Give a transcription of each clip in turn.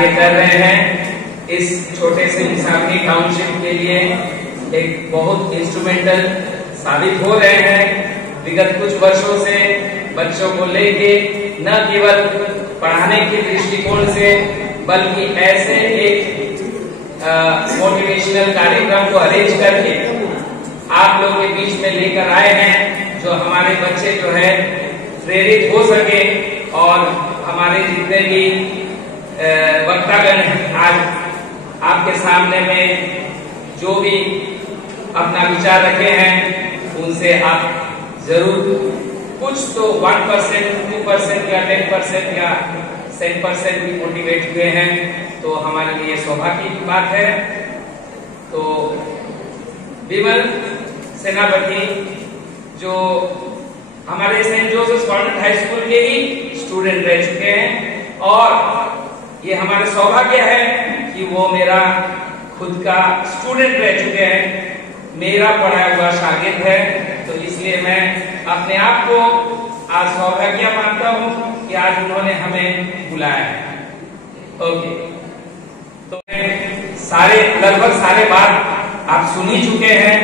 कार्य कर रहे हैं। इस छोटे से मुसाफिरी टाउनशिप के लिए एक बहुत इंस्ट्रूमेंटल साबित हो रहे हैं। विगत कुछ वर्षों से बच्चों को लेके न केवल पढ़ाने के दृष्टिकोण से बल्कि ऐसे एक मोटिवेशनल कार्यक्रम को अरेंज करके आप लोगों के बीच में लेकर आए हैं, जो हमारे बच्चे जो है प्रेरित हो सके और हमारे जितने भी वक्तागण आज आपके सामने में जो भी अपना विचार रखे हैं उनसे आप जरूर कुछ तो 1%, 2% या 10% या 10% भी मोटिवेट हुए हैं, तो हमारे लिए सौभाग्य की बात है। तो विमल सेनापति जो हमारे Saint Joseph convent high School के ही स्टूडेंट रह चुके हैं और ये हमारे सौभाग्य है कि वो मेरा खुद का स्टूडेंट रह चुके हैं, मेरा पढ़ाया हुआ शागिर्द है। तो इसलिए मैं अपने आप को आज सौभाग्य मानता हूँ कि आज उन्होंने हमें बुलाया है। ओके, तो लगभग सारे बात आप सुन ही चुके हैं,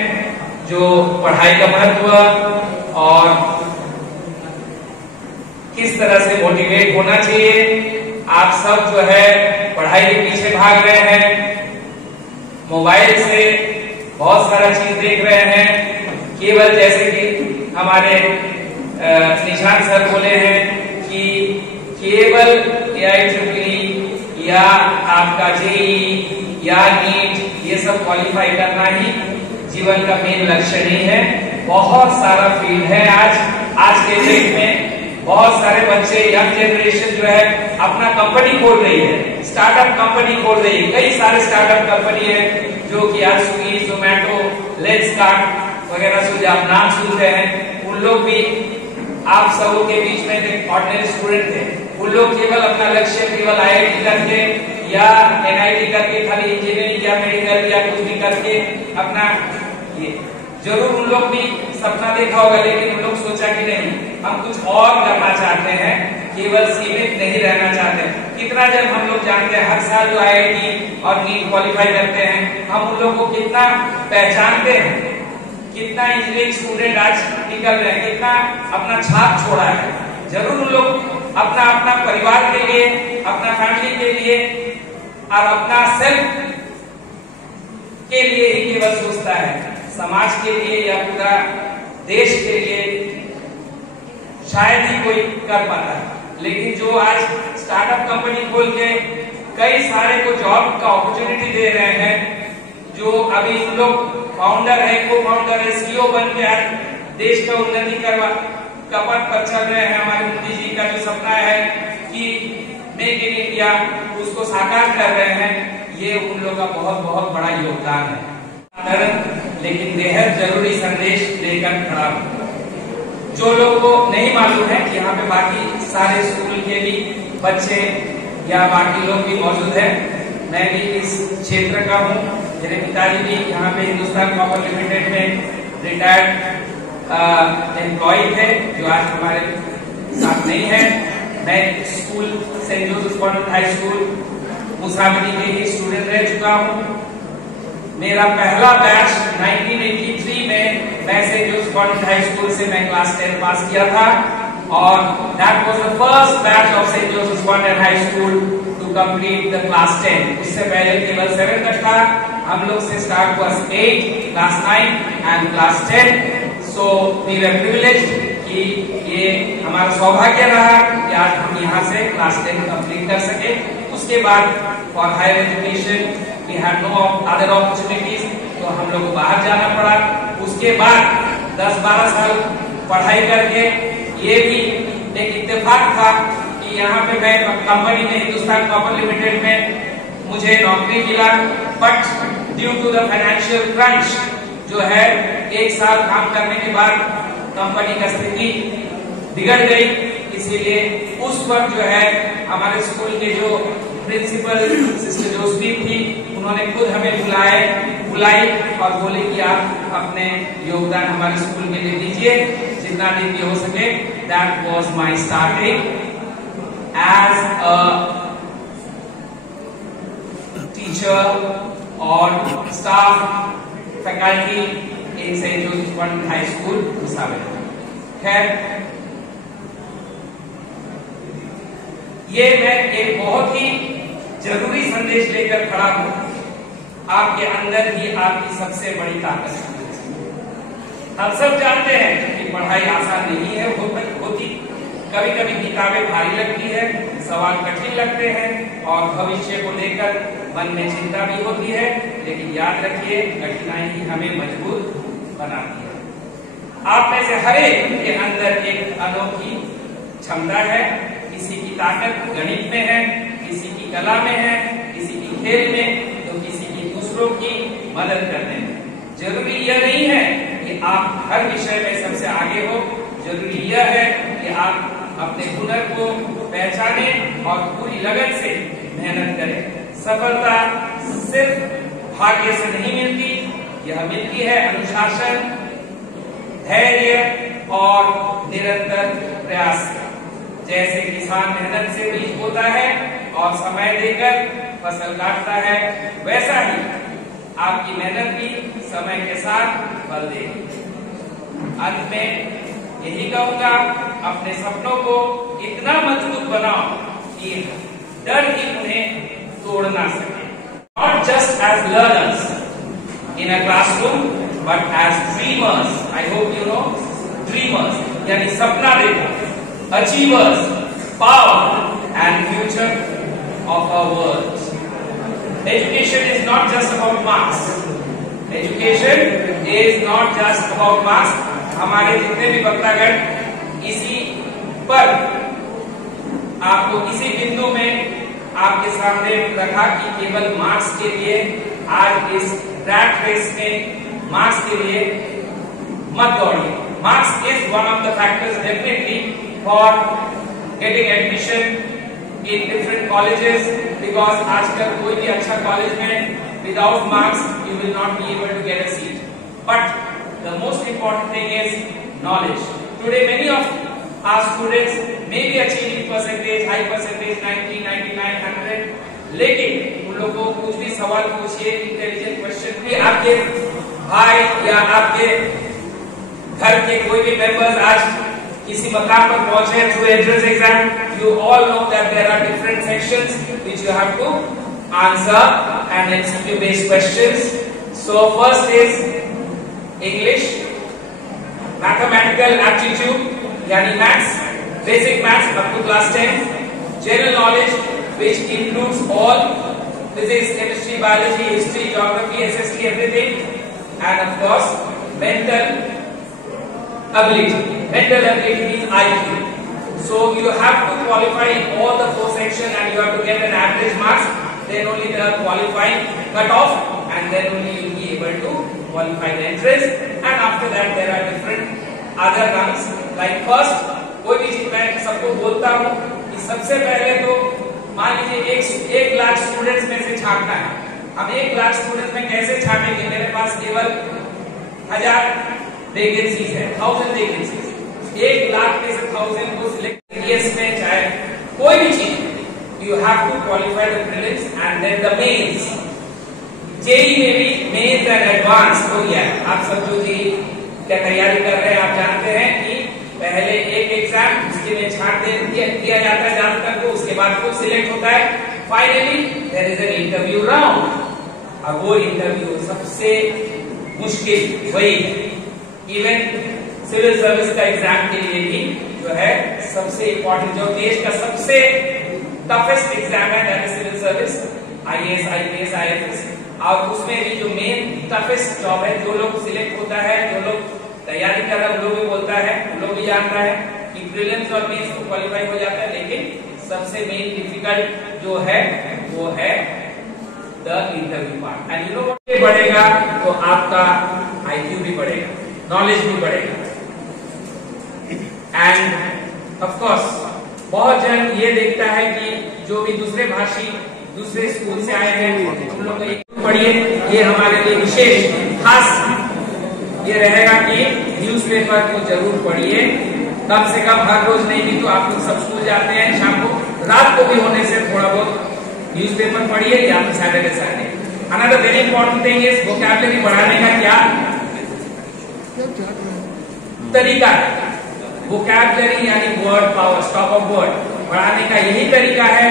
जो पढ़ाई का महत्व और किस तरह से मोटिवेट होना चाहिए। आप सब जो है पढ़ाई के पीछे भाग रहे हैं, मोबाइल से बहुत सारा चीज देख रहे हैं। केवल जैसे कि हमारे निशान सर बोले हैं कि केवल AIEEE या आपका JEE या नीट ये सब क्वालिफाई करना ही जीवन का मेन लक्ष्य नहीं है। बहुत सारा फील्ड है। आज के डेट में बहुत सारे बच्चे, यंग जनरेशन जो है अपना कंपनी खोल रही है, स्टार्टअप कंपनी खोल रही है। कई सारे स्टार्टअप कंपनी है जो कि आज स्विगी, जोमेटो, लेट्स कार्ट वगैरह से आप नाम सुन रहे हैं। उन लोग भी आप सबों के बीच में एक ऑर्डिनरी स्टूडेंट थे। उन लोग केवल अपना लक्ष्य केवल IIT करके या NIT करके खाली इंजीनियरिंग या मेडिकल या कुछ भी करके अपना ये जरूर उन लोग भी सपना देखा होगा, लेकिन उन लोग सोचा कि नहीं हम कुछ और करना चाहते हैं, केवल सीमित नहीं रहना चाहते। कितना जन हम लोग जानते हैं हर साल जो IIT और नीट क्वालिफाई करते हैं, हम उन लोगों को कितना पहचानते हैं, कितना इंजीनियरिंग स्टूडेंट आज निकल रहे हैं, कितना अपना छाप छोड़ा है। जरूर उन लोग अपना अपना परिवार के लिए, अपना फैमिली के लिए और अपना सेल्फ के लिए ही केवल सोचता है, समाज के लिए या पूरा देश के लिए शायद ही कोई कर पाता है। लेकिन जो आज स्टार्टअप कंपनी खोल के कई सारे को जॉब का अपॉर्चुनिटी दे रहे हैं, जो अभी उन लोग फाउंडर है, को फाउंडर है, CEO बन के आज देश का उन्नति करवा का पथ पर चल रहे हैं। हमारे मोदी जी का जो सपना है कि मेक इन इंडिया, उसको साकार कर रहे हैं। ये उन लोगों का बहुत बहुत बड़ा योगदान है, लेकिन बेहद जरूरी संदेश देकर खड़ा हूं। जो लोगों को नहीं मालूम है कि यहाँ पे बाकी सारे स्कूल के भी बच्चे या बाकी लोग भी मौजूद हैं। मैं भी इस क्षेत्र का हूँ, मेरे पिताजी भी यहाँ पे हिंदुस्तान कॉपर लिमिटेड में रिटायर्ड एम्प्लॉय थे, जो आज हमारे साथ नहीं है। मैं school Saint Joseph convent high school Musafiri के ही स्टूडेंट रह चुका हूँ। मेरा पहला बैच 1983 में मैं Saint Joseph convent high School से मैं क्लास 10 पास किया था और that was the first batch of Saint Joseph convent high School to complete the class 10। उससे पहले केवल 7 तक था। हम लोग से स्टार्ट हुआ 8, class 9 and class 10। So we were privileged कि ये हमारा सौभाग्य रहा कि आज हम यहाँ से क्लास 10 कंप्लीट कर सके। उसके बाद for higher education we had no other opportunities, तो हम लोग को बाहर जाना पड़ा। उसके बाद 10-12 साल पढ़ाई करके ये भी एक इत्तेफाक था कि यहाँ पे मैं कंपनी में हिंदुस्तान कॉपर लिमिटेड में मुझे नौकरी मिला, but due to the financial crunch जो है 1 साल काम करने के बाद कंपनी का स्थिति बिगड़ गई। इसीलिए उस वक्त जो है हमारे स्कूल के जो प्रिंसिपल सिस्टर जोसेफ थी, उन्होंने खुद हमें बुलाई और बोले कि आप अपने योगदान हमारे स्कूल में दे दीजिए जितना दिन भी हो सके। That was my starting as a teacher और staff faculty in Saint Joseph convent high school Bhusawal. खैर, ये मैं एक बहुत ही जरूरी संदेश लेकर खड़ा हूं। आपके अंदर ही आपकी सबसे बड़ी ताकत है। हम सब जानते हैं कि पढ़ाई आसान नहीं है, होती कभी कभी किताबें भारी लगती है, सवाल कठिन लगते हैं और भविष्य को लेकर मन में चिंता भी होती है। लेकिन याद रखिए, कठिनाई ही हमें मजबूत बनाती है। आप में से हर एक के अंदर एक अनोखी क्षमता है। किसी की ताकत गणित में है, किसी की कला में है, किसी की खेल में, तो किसी की दूसरों की मदद करने में। जरूरी यह नहीं है कि आप हर विषय में सबसे आगे हो। जरूरी यह है कि आप अपने हुनर को पहचाने और पूरी लगन से मेहनत करें। सफलता सिर्फ भाग्य से नहीं मिलती, यह मिलती है अनुशासन, धैर्य और निरंतर प्रयास से। जैसे किसान मेहनत से बीज बोता है और समय देकर फसल काटता है, वैसा ही आपकी मेहनत भी समय के साथ फल देगी। अंत में यही कहूंगा, अपने सपनों को इतना मजबूत बनाओ कि डर ही उन्हें तोड़ ना सके। Not just as learners in a classroom, but as dreamers. I hope you know dreamers. यानी सपना देखो, achievers, power and future of our world. Education is not just about marks. Education is not just about marks. हमारे जितने भी वक्तागण इसी पर आपको इसी बिंदु में आपके सामने रखा कि केवल मार्क्स के लिए आज इस रैट रेस में मार्क्स के लिए मत दौड़िए। Marks is one of the factors definitely for getting admission in different colleges, because आजकल कोई भी अच्छा कॉलेज में without marks you will not be able to get a seat. But the most important thing is knowledge. Today many of our students may be achieving percentage, high percentage 90, 99, 100, लेकिन उन लोगों को कुछ भी सवाल पूछिए, इंटेलिजेंट क्वेश्चन भी, आपके भाई या आपके घर के कोई भी मेंबर्स आज किसी मकाम पर पहुंचे through entrance exam, you all know that there are different sections which you have to answer and MCQ based questions. So first is English, mathematical aptitude यानी maths, basic maths up to class 10, general knowledge which includes all physics, chemistry, biology, history, geography, SST, everything, and of course mental ability. Mental ability is IQ. So you have to qualify in all the four sections and you have to get an average marks. Then only the qualifying cut off, and then only you will be able to qualify the entrance. And after that there are different other rungs. Like first, कोई भी चीज मैं सबको बोलता हूँ कि सबसे पहले तो मान लीजिए एक लाख स्टूडेंट्स में से छांटना है। हम 1 लाख स्टूडेंट्स में कैसे छांटेंगे? मेरे पास केवल 1000 वैकेंसीज है, 1000 वैकेंसीज। 1 लाख में से 1000 को सिलेक्ट में, चाहे कोई भी चीज, you have to qualify the prelims and then the mains. JEE में भी मेंस एंड एडवांस हो गया है। आप सब जो जेई क्या तैयारी कर रहे हैं, आप जानते हैं कि पहले एक एग्जाम, उसके लिए छांट दिया जाता है ज्यादातर को, उसके बाद वो सिलेक्ट होता है। Finally there is an interview round, और वो इंटरव्यू सबसे मुश्किल वही है। इवन सिविल सर्विस का एग्जाम के लिए भी जो है सबसे इम्पोर्टेंट, जो देश का सबसे टफेस्ट एग्जाम है, that is civil service, IAS, IPS, IFS. और उसमें भी जो मेन टफेस्ट जॉब है, जो लोग सिलेक्ट होता है, जो लोग तैयारी कर रहा है, वो लोग भी बोलता है, वो लोग भी जानता है कि प्रीलिम्स और मेंस को क्वालिफाई हो जाता है, लेकिन सबसे मेन डिफिकल्ट जो है वो है the interview part. And you know what, बढ़ेगा तो आपका आईक्यू भी बढ़ेगा, नॉलेज भी बढ़ेगा। एंड ऑफ कोर्स बहुत जन ये देखता है कि जो भी दूसरे भाषी दूसरे स्कूल से आए हैं उन लोग को पढ़िए। ये हमारे लिए विशेष खास ये रहेगा कि न्यूज़पेपर को जरूर पढ़िए, कम से कम हर रोज नहीं भी तो आप लोग सब स्कूल जाते हैं शाम को, रात को भी होने से थोड़ा बहुत न्यूज़पेपर पढ़िए, या तो Saturday Sunday. Another very important thing is vocabulary बढ़ाने का क्या तरीका है? vocabulary यानी word power, stock of word बढ़ाने का यही तरीका है।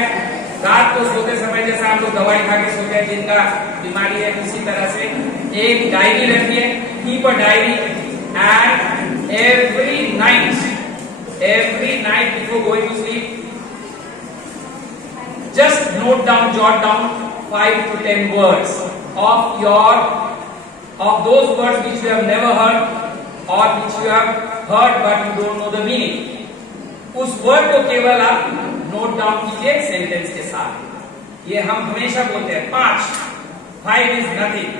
रात को सोते समय जैसा हम लोग दवाई खा के सोते हैं, जिनका बीमारी है, उसी तरह से एक डायरी रखिए, keep a diary, and every night before going to sleep, just note down, jot down 5 to 10 words of those words which you have never heard or which you have heard but you don't know the meaning. उस word को केवल आप note down कीजिए sentence के साथ। ये हम हमेशा बोलते हैं 5 इज नथिंग।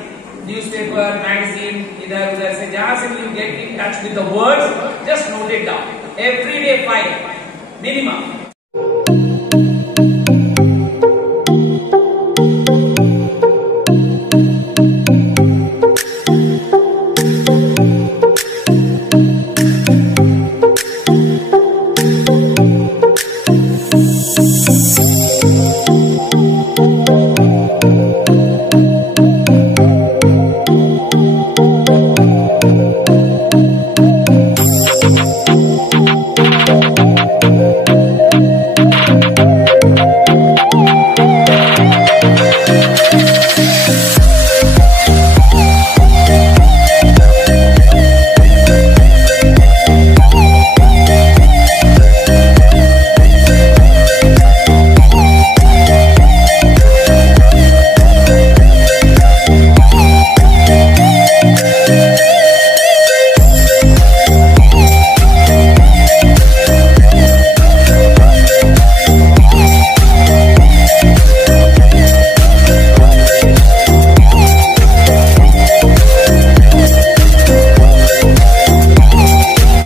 न्यूज़पेपर, मैगजीन, इधर उधर से जहां से you get in touch with the words, just note it down. Every day 5 minimum.